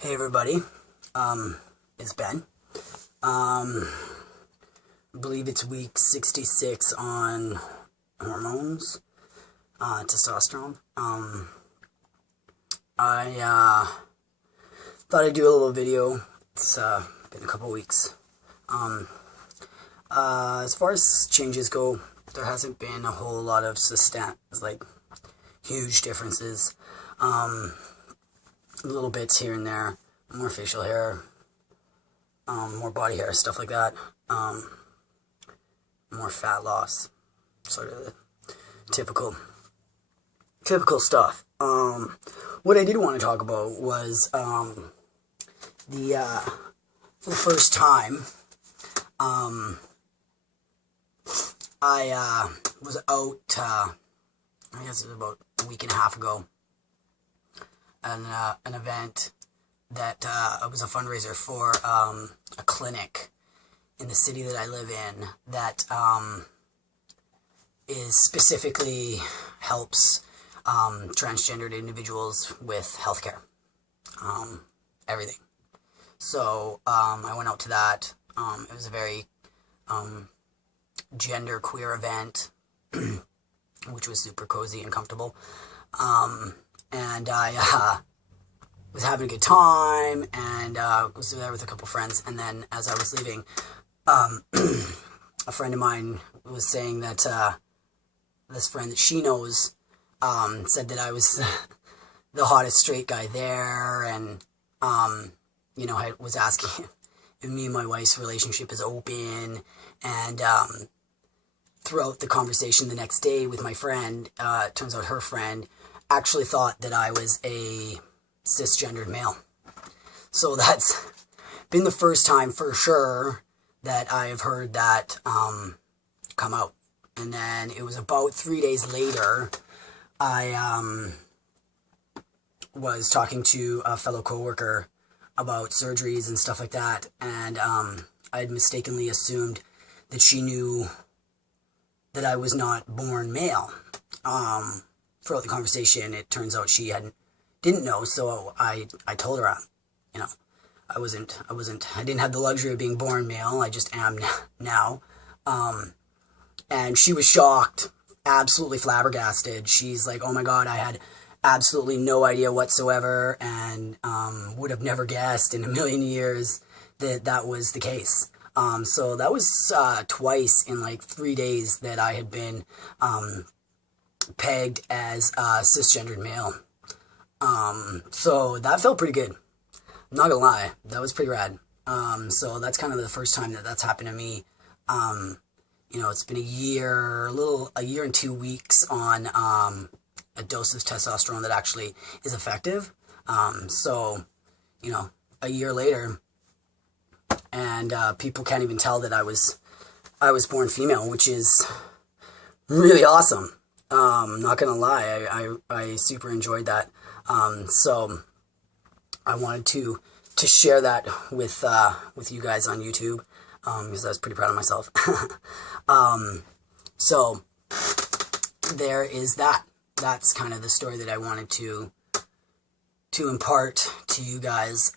Hey everybody, it's Ben. I believe it's week 66 on hormones, testosterone. I thought I'd do a little video. It's been a couple weeks. As far as changes go, there hasn't been a whole lot of huge differences. Little bits here and there, more facial hair, more body hair, stuff like that, more fat loss, sort of the typical stuff. What I did want to talk about was for the first time, I was out, I guess it was about a week and a half ago, an event that was a fundraiser for a clinic in the city that I live in that is specifically helps transgendered individuals with healthcare, everything. So I went out to that. It was a very gender queer event, which was super cozy and comfortable. And I was having a good time, and was there with a couple friends. And then as I was leaving, a friend of mine was saying that this friend that she knows said that I was the hottest straight guy there, and I was asking if me and my wife's relationship is open. And throughout the conversation the next day with my friend, it turns out her friend actually thought that I was a cisgendered male. So that's been the first time for sure that I have heard that come out. And then it was about 3 days later, I was talking to a fellow coworker about surgeries and stuff like that, and I had mistakenly assumed that she knew that I was not born male. Throughout the conversation, it turns out she didn't know, so I told her, I didn't have the luxury of being born male. I just am now. And she was shocked, absolutely flabbergasted. She's like, "Oh my God, I had absolutely no idea whatsoever, and would have never guessed in a million years that was the case." So that was twice in 3 days that I had been pegged as a cisgendered male. So that felt pretty good. I'm not gonna lie, that was pretty rad. So that's kind of the first time that that's happened to me. It's been a year and 2 weeks on a dose of testosterone that actually is effective. So a year later, and people can't even tell that I was born female, which is really awesome. Not gonna lie, I super enjoyed that. So I wanted to share that with you guys on YouTube, because I was pretty proud of myself. So there is that. That's kind of the story that I wanted to impart to you guys.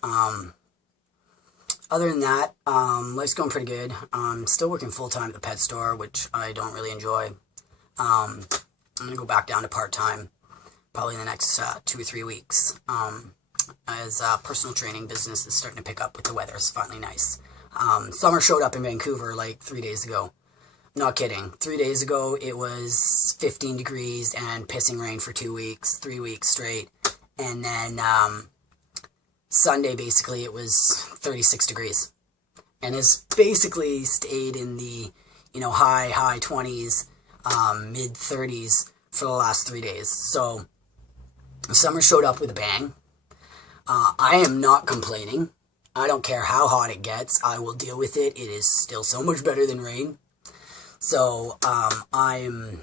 Other than that, life's going pretty good. I'm still working full-time at the pet store, which I don't really enjoy. I'm going to go back down to part-time probably in the next 2 or 3 weeks, as personal training business is starting to pick up with the weather. It's finally nice. Summer showed up in Vancouver 3 days ago. Not kidding. 3 days ago, it was 15 degrees and pissing rain for 2 weeks, 3 weeks straight. And then Sunday, basically, it was 36 degrees. And it's basically stayed in the, high 20s, mid 30s for the last 3 days. So summer showed up with a bang. I am not complaining. I don't care how hot it gets. I will deal with it. It is still so much better than rain. So I'm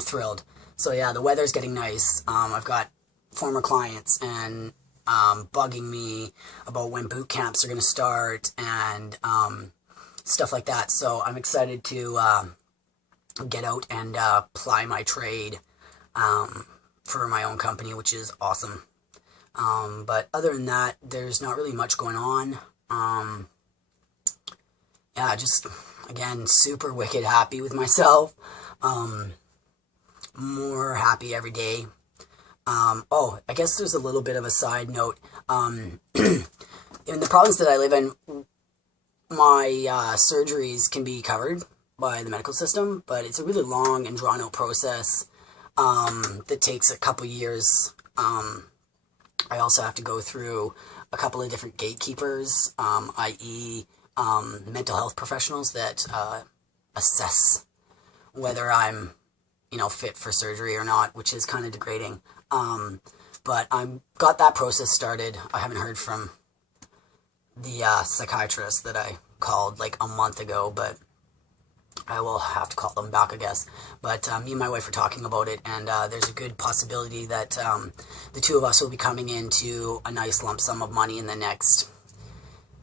thrilled. So yeah, the weather's getting nice. I've got former clients and bugging me about when boot camps are going to start and stuff like that. So I'm excited to get out and ply my trade for my own company, which is awesome. But other than that, there's not really much going on. Yeah, just, again, super wicked happy with myself. More happy every day. Oh, I guess there's a little bit of a side note. In the province that I live in, my surgeries can be covered by the medical system, but it's a really long and drawn-out process that takes a couple years. I also have to go through a couple of different gatekeepers, i.e. Mental health professionals that assess whether I'm, fit for surgery or not, which is kind of degrading. But I've got that process started. I haven't heard from the psychiatrist that I called like a month ago, but I will have to call them back, I guess. But me and my wife are talking about it, and there's a good possibility that the two of us will be coming into a nice lump sum of money in the next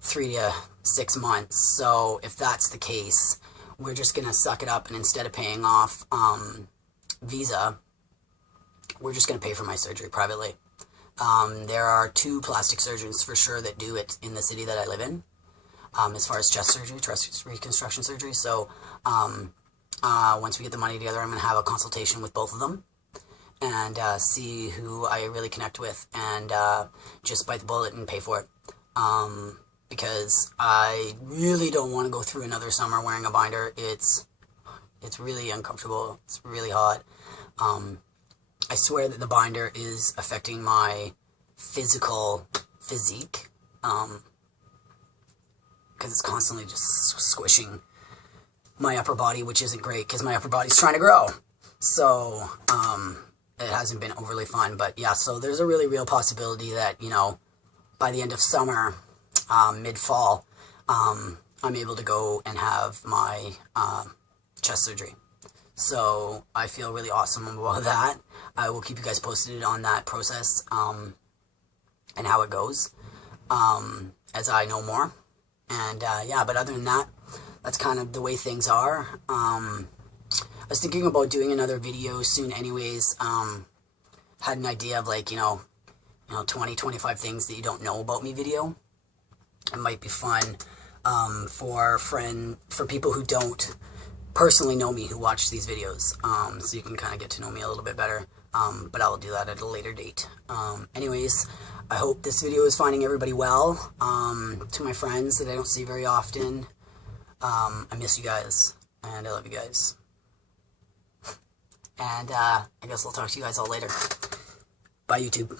3 to 6 months. So if that's the case, we're just going to suck it up, and instead of paying off Visa, we're just going to pay for my surgery privately. There are 2 plastic surgeons for sure that do it in the city that I live in, as far as chest reconstruction surgery. So once we get the money together, I'm going to have a consultation with both of them and see who I really connect with, and just bite the bullet and pay for it. Because I really don't want to go through another summer wearing a binder. It's really uncomfortable. It's really hot. I swear that the binder is affecting my physique, because it's constantly just squishing my upper body, which isn't great because my upper body's trying to grow. So, it hasn't been overly fun, but yeah, so there's a really real possibility that, by the end of summer, mid-fall, I'm able to go and have my chest surgery. So I feel really awesome about that. I will keep you guys posted on that process and how it goes as I know more. And yeah, but other than that, that's kind of the way things are. I was thinking about doing another video soon anyways. Had an idea of like, 20, 25 things that you don't know about me video. It might be fun for people who don't personally know me, who watch these videos, so you can kind of get to know me a little bit better, but I will do that at a later date. Anyways, I hope this video is finding everybody well. To my friends that I don't see very often, I miss you guys, and I love you guys, and I guess I'll talk to you guys all later. Bye, YouTube.